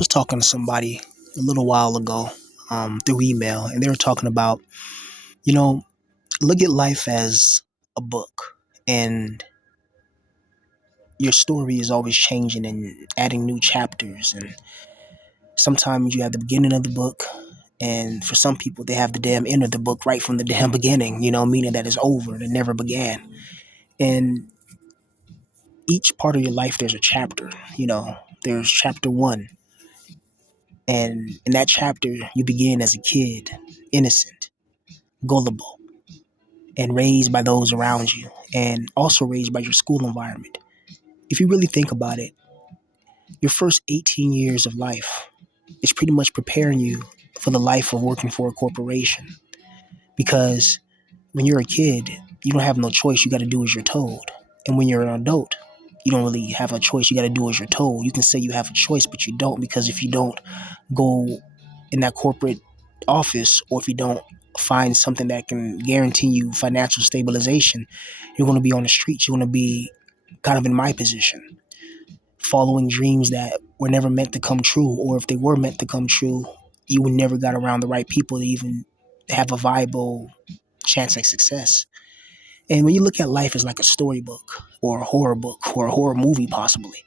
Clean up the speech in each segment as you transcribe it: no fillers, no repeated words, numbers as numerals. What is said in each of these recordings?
was talking to somebody a little while ago through email, and they were talking about, you know, look at life as a book, and your story is always changing and adding new chapters. And sometimes you have the beginning of the book, and for some people, they have the damn end of the book right from the damn beginning, meaning that it's over and it never began. And each part of your life, there's a chapter, there's chapter one. And in that chapter, you begin as a kid, innocent, gullible, and raised by those around you, and also raised by your school environment. If you really think about it, your first 18 years of life is pretty much preparing you for the life of working for a corporation. Because when you're a kid, you don't have no choice. You got to do as you're told. And when you're an adult, you don't really have a choice. You got to do as you're told. You can say you have a choice, but you don't, because if you don't go in that corporate office, or if you don't find something that can guarantee you financial stabilization, you're going to be on the streets. You're going to be kind of in my position, following dreams that were never meant to come true, or if they were meant to come true, you would never got around the right people to even have a viable chance at success. And when you look at life as like a storybook or a horror book or a horror movie, possibly,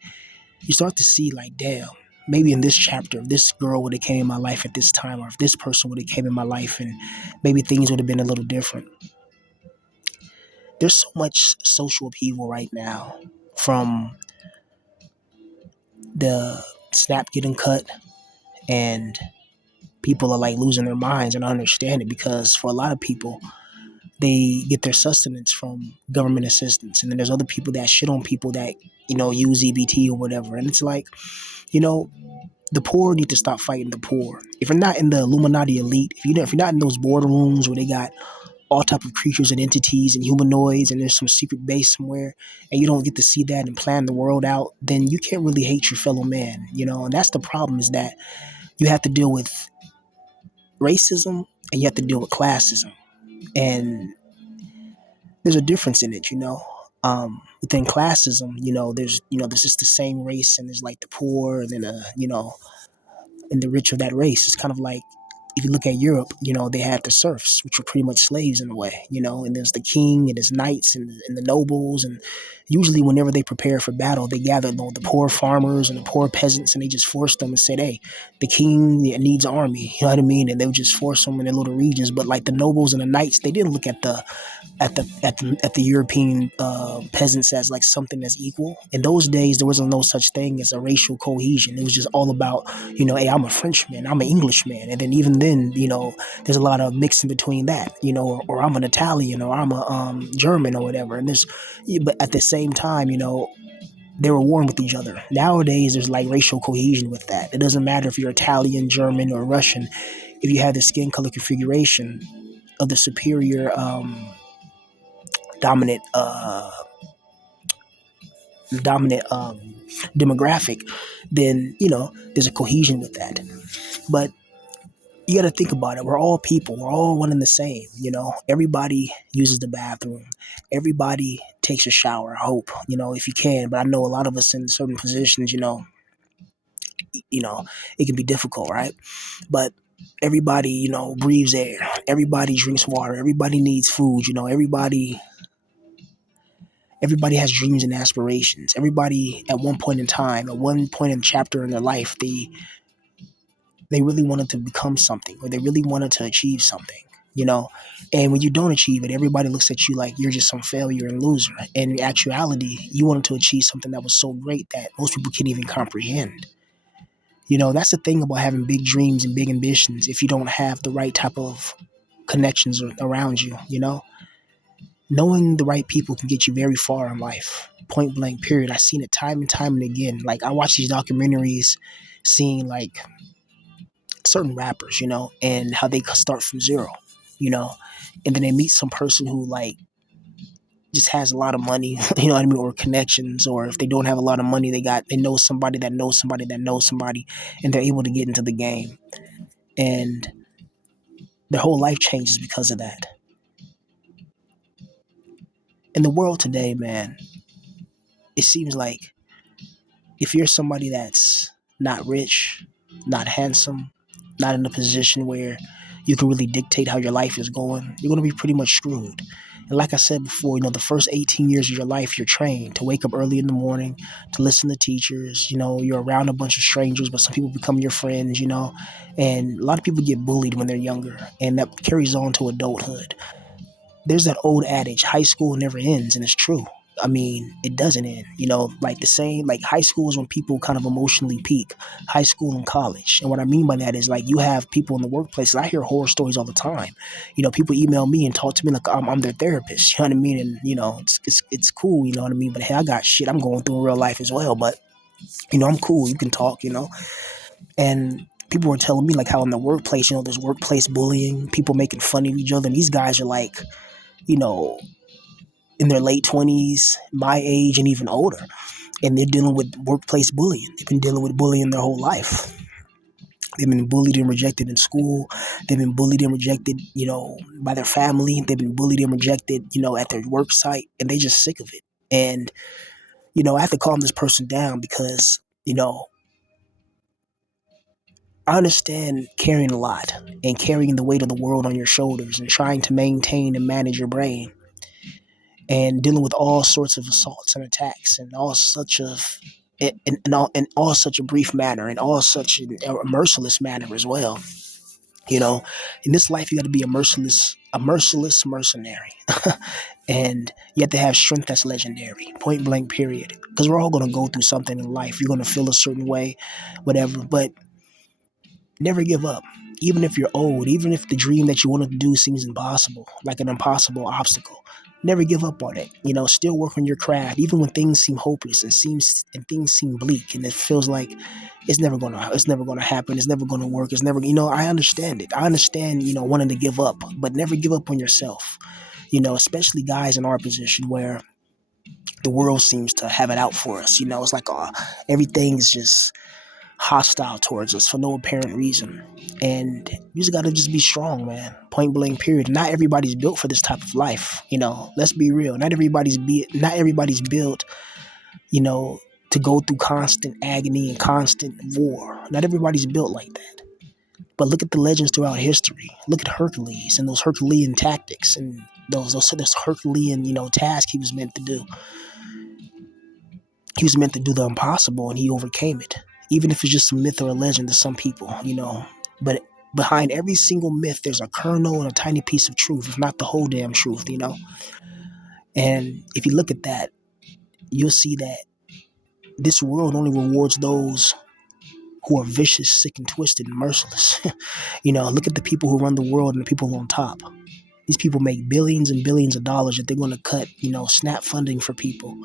you start to see like, damn, maybe in this chapter, if this girl would have came in my life at this time, or if this person would have came in my life, and maybe things would have been a little different. There's so much social upheaval right now, from the snap getting cut, and people are like losing their minds, and I understand it, because for a lot of people, they get their sustenance from government assistance. And then there's other people that shit on people that, use EBT or whatever. And it's like, you know, the poor need to stop fighting the poor. If you're not in the Illuminati elite, if you're not in those boardrooms where they got all type of creatures and entities and humanoids, and there's some secret base somewhere, and you don't get to see that and plan the world out, then you can't really hate your fellow man. And that's the problem, is that you have to deal with racism and you have to deal with classism. And there's a difference in it. Within classism, there's just the same race, and there's like the poor, and then and the rich of that race. It's kind of like, if you look at Europe, they had the serfs, which were pretty much slaves in a way, and there's the king and his knights, and the nobles. And usually whenever they prepare for battle, they gather the poor farmers and the poor peasants, and they just forced them and said, hey, the king needs an army, you know what I mean? And they would just force them in their little regions. But like the nobles and the knights, they didn't look at the European peasants as like something as equal. In those days, there wasn't no such thing as a racial cohesion. It was just all about, hey, I'm a Frenchman, I'm an Englishman, and then even then, there's a lot of mixing between that, or I'm an Italian, or I'm a German, or whatever. And but at the same time, they were warring with each other. Nowadays, there's like racial cohesion with that. It doesn't matter if you're Italian, German, or Russian. If you have the skin color configuration of the superior dominant dominant demographic, then there's a cohesion with that. But you got to think about it. We're all people. We're all one and the same. Everybody uses the bathroom. Everybody takes a shower. I hope, if you can. But I know a lot of us in certain positions, it can be difficult, right? But everybody, breathes air. Everybody drinks water. Everybody needs food. Everybody has dreams and aspirations. Everybody, at one point in time, at one point in chapter in their life, they really wanted to become something, or they really wanted to achieve something, you know. And when you don't achieve it, everybody looks at you like you're just some failure and loser. And in actuality, you wanted to achieve something that was so great that most people can't even comprehend. That's the thing about having big dreams and big ambitions. If you don't have the right type of connections around you, knowing the right people can get you very far in life. Point blank, period. I've seen it time and time and again. Like, I watch these documentaries, seeing like certain rappers, and how they start from zero, you know, and then they meet some person who like just has a lot of money, you know what I mean, or connections. Or if they don't have a lot of money, they know somebody that knows somebody that knows somebody, and they're able to get into the game, and their whole life changes because of that. In the world today, man, it seems like if you're somebody that's not rich, not handsome, not in a position where you can really dictate how your life is going, you're going to be pretty much screwed. And like I said before, the first 18 years of your life, you're trained to wake up early in the morning, to listen to teachers. You're around a bunch of strangers, but some people become your friends. And a lot of people get bullied when they're younger, and that carries on to adulthood. There's that old adage, high school never ends, and it's true. I mean, it doesn't end. Like the same, like high school is when people kind of emotionally peak, high school and college. And what I mean by that is like you have people in the workplace. I hear horror stories all the time. People email me and talk to me like I'm their therapist. You know what I mean? And, it's cool. You know what I mean? But hey, I got shit I'm going through in real life as well. But, I'm cool. You can talk. And people were telling me like how in the workplace, there's workplace bullying, people making fun of each other. And these guys are like, you know, in their late 20s, my age, and even older. And they're dealing with workplace bullying. They've been dealing with bullying their whole life. They've been bullied and rejected in school. They've been bullied and rejected, by their family. They've been bullied and rejected, at their work site. And they're just sick of it. And, I have to calm this person down because, I understand carrying a lot and carrying the weight of the world on your shoulders and trying to maintain and manage your brain and dealing with all sorts of assaults and attacks and all such of in all such a brief manner and all such a merciless manner as well. You know, in this life you got to be a merciless mercenary, and you have to have strength that's legendary. Point blank. Period. Because we're all going to go through something in life. You're going to feel a certain way, whatever. But never give up. Even if you're old, even if the dream that you wanted to do seems impossible, like an impossible obstacle, never give up on it. Still work on your craft, even when things seem hopeless and things seem bleak, and it feels like it's never gonna happen. It's never gonna work. It's never. I understand it. I understand. Wanting to give up, but never give up on yourself. Especially guys in our position where the world seems to have it out for us. It's like everything's just hostile towards us for no apparent reason. And you just gotta just be strong, man. Point blank. Period. Not everybody's built for this type of life. Let's be real. Not everybody's built. You know, to go through constant agony and constant war. Not everybody's built like that. But look at the legends throughout history. Look at Hercules and those Herculean tactics and those Herculean tasks he was meant to do. He was meant to do the impossible, and he overcame it. Even if it's just a myth or a legend to some people. But behind every single myth, there's a kernel and a tiny piece of truth, if not the whole damn truth. And if you look at that, you'll see that this world only rewards those who are vicious, sick, and twisted and merciless. Look at the people who run the world and the people on top. These people make billions and billions of dollars that they're going to cut, SNAP funding for people.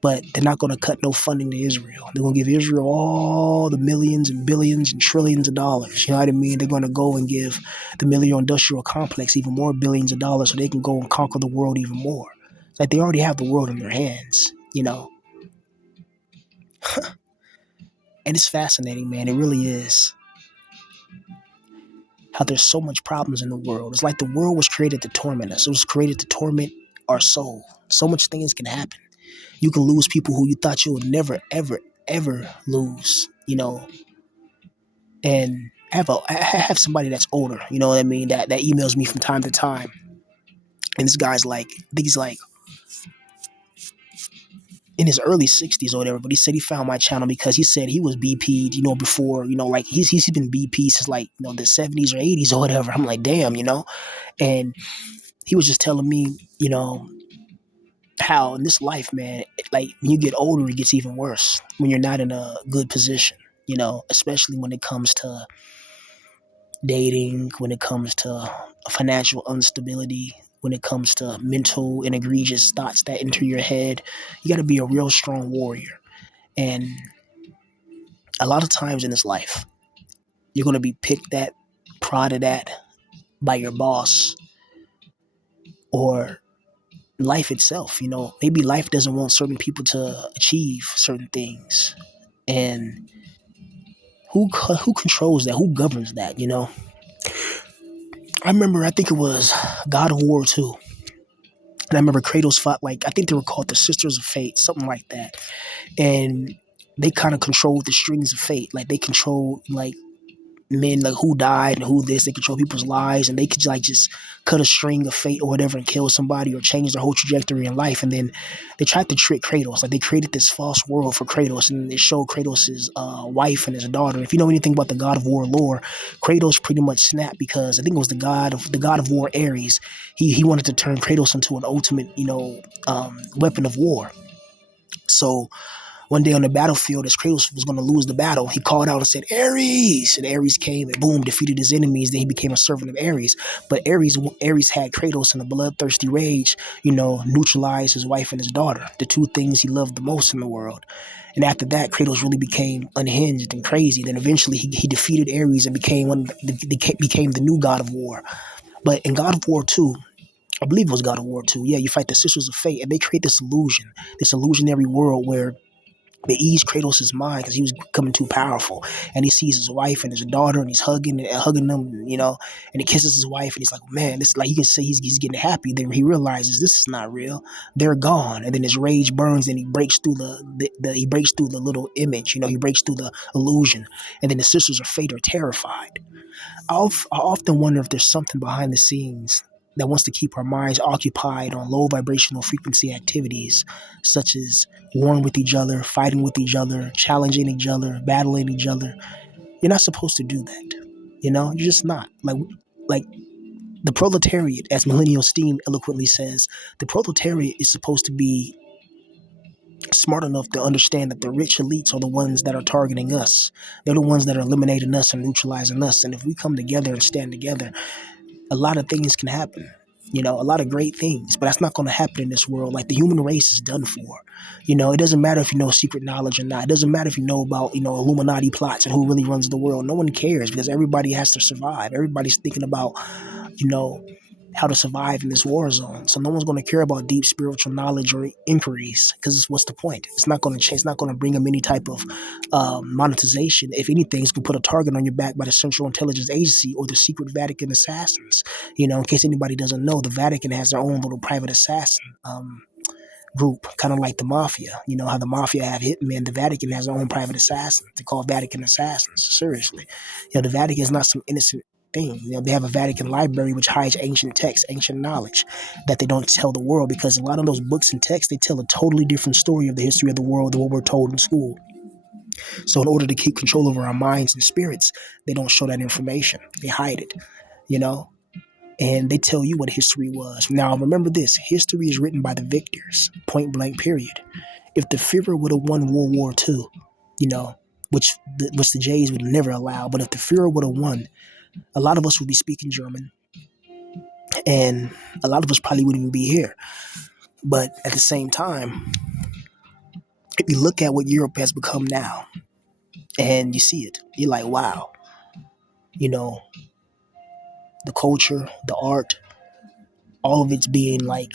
But they're not going to cut no funding to Israel. They're going to give Israel all the millions and billions and trillions of dollars. You know what I mean? They're going to go and give the military-industrial complex even more billions of dollars so they can go and conquer the world even more. It's like they already have the world in their hands. And it's fascinating, man. It really is. How there's so much problems in the world. It's like the world was created to torment us. It was created to torment our soul. So much things can happen. You can lose people who you thought you would never, ever, ever lose. And I have somebody that's older, you know what I mean, that emails me from time to time. And this guy's like, I think he's like in his early 60s or whatever, but he said he found my channel because he said he was BP'd, before, like he's been BP since like, the 70s or 80s or whatever. I'm like, damn. And he was just telling me, how in this life, man, like when you get older, it gets even worse when you're not in a good position, especially when it comes to dating, when it comes to financial instability, when it comes to mental and egregious thoughts that enter your head. You got to be a real strong warrior. And a lot of times in this life, you're going to be picked at, prodded at by your boss or life itself. Maybe life doesn't want certain people to achieve certain things. And who controls that? Who governs that? I remember, I think it was God of War 2. And I remember Kratos fought, like, I think they were called the Sisters of Fate, something like that. And they kind of control the strings of fate. Like they control like men, like who died and who this. They control people's lives, and they could like just cut a string of fate or whatever and kill somebody or change their whole trajectory in life. And then they tried to trick Kratos. Like they created this false world for Kratos, and they showed Kratos' wife and his daughter. If you know anything about the God of War lore, Kratos pretty much snapped because I think it was the God of War Ares. He wanted to turn Kratos into an ultimate, weapon of war. So one day on the battlefield, as Kratos was going to lose the battle, he called out and said, Ares! And Ares came and boom, defeated his enemies. Then he became a servant of Ares. But Ares had Kratos in a bloodthirsty rage, neutralize his wife and his daughter, the two things he loved the most in the world. And after that, Kratos really became unhinged and crazy. Then eventually he defeated Ares and became the new God of War. But in God of War 2, I believe it was God of War 2, yeah, you fight the Sisters of Fate, and they create this illusion, this illusionary world where they ease Kratos' mind because he was becoming too powerful. And he sees his wife and his daughter, and he's hugging them, and he kisses his wife, and he's like, man, this, like, you can say he's getting happy. Then he realizes this is not real. They're gone. And then his rage burns, and he breaks through he breaks through the little image, he breaks through the illusion. And then the Sisters of Fate are terrified. I often wonder if there's something behind the scenes that wants to keep our minds occupied on low vibrational frequency activities, such as warring with each other, fighting with each other, challenging each other, battling each other. You're not supposed to do that. You're just not. Like the proletariat, as Millennial Steam eloquently says, the proletariat is supposed to be smart enough to understand that the rich elites are the ones that are targeting us. They're the ones that are eliminating us and neutralizing us. And if we come together and stand together, a lot of things can happen. A lot of great things, but that's not going to happen in this world. Like the human race is done for. It doesn't matter if you know secret knowledge or not. It doesn't matter if you know about, Illuminati plots and who really runs the world. No one cares because everybody has to survive. Everybody's thinking about, you know, how to survive in this war zone. So no one's going to care about deep spiritual knowledge or inquiries because what's the point? It's not going to change. It's not going to bring them any type of monetization. If anything, it's going to put a target on your back by the Central Intelligence Agency or the secret Vatican assassins. In case anybody doesn't know, the Vatican has their own little private assassin group, kind of like the mafia. You know how the mafia have hitmen, the Vatican has their own private assassins. They call Vatican assassins. Seriously, the Vatican is not some innocent thing. They have a Vatican library which hides ancient texts, ancient knowledge that they don't tell the world because a lot of those books and texts, they tell a totally different story of the history of the world than what we're told in school. So in order to keep control over our minds and spirits, they don't show that information. They hide it, you know? And they tell you what history was. Now, remember this, history is written by the victors, point blank, period. If the Führer would have won World War II, you know, which the Jays would never allow, but if the Führer would have won, a lot of us would be speaking German, and a lot of us probably wouldn't even be here. But at the same time, if you look at what Europe has become now, and you see it, you're like, wow, you know, the culture, the art, all of it's being like,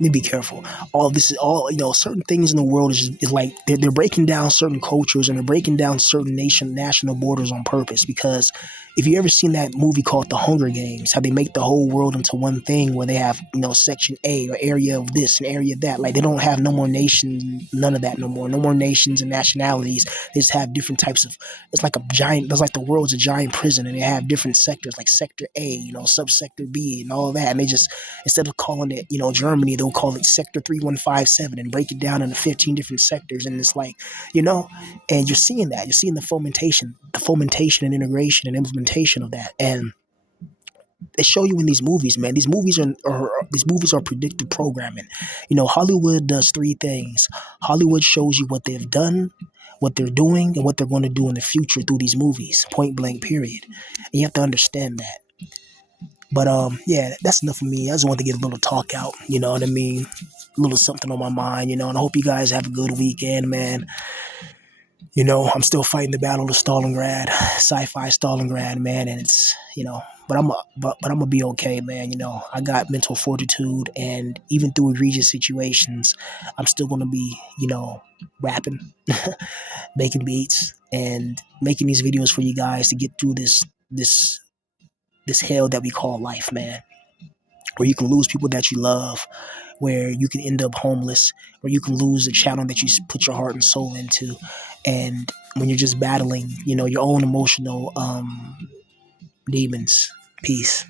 let me be careful. All this is all, certain things in the world is like they're breaking down certain cultures and they're breaking down certain national borders on purpose. Because if you ever seen that movie called The Hunger Games, how they make the whole world into one thing where they have, section A or area of this and area of that. Like they don't have no more nations, none of that no more. No more nations and nationalities. They just have different types of, it's like the world's a giant prison and they have different sectors like sector A, subsector B and all that. And they just, instead of calling it, Germany, they'll call it Sector 3157 and break it down into 15 different sectors. And it's like, and you're seeing that. You're seeing the fomentation and integration and implementation of that. And they show you in these movies, man. These movies are predictive programming. Hollywood does three things. Hollywood shows you what they've done, what they're doing, and what they're going to do in the future through these movies. Point blank, period. And you have to understand that. But yeah, that's enough for me. I just want to get a little talk out, you know what I mean? A little something on my mind, and I hope you guys have a good weekend, man. I'm still fighting the battle of Stalingrad, sci-fi Stalingrad, man, and it's, but I'm gonna be okay, man. I got mental fortitude, and even through egregious situations, I'm still gonna be, rapping, making beats, and making these videos for you guys to get through this hell that we call life, man. Where you can lose people that you love, where you can end up homeless, or you can lose a channel that you put your heart and soul into. And when you're just battling, your own emotional demons. Peace.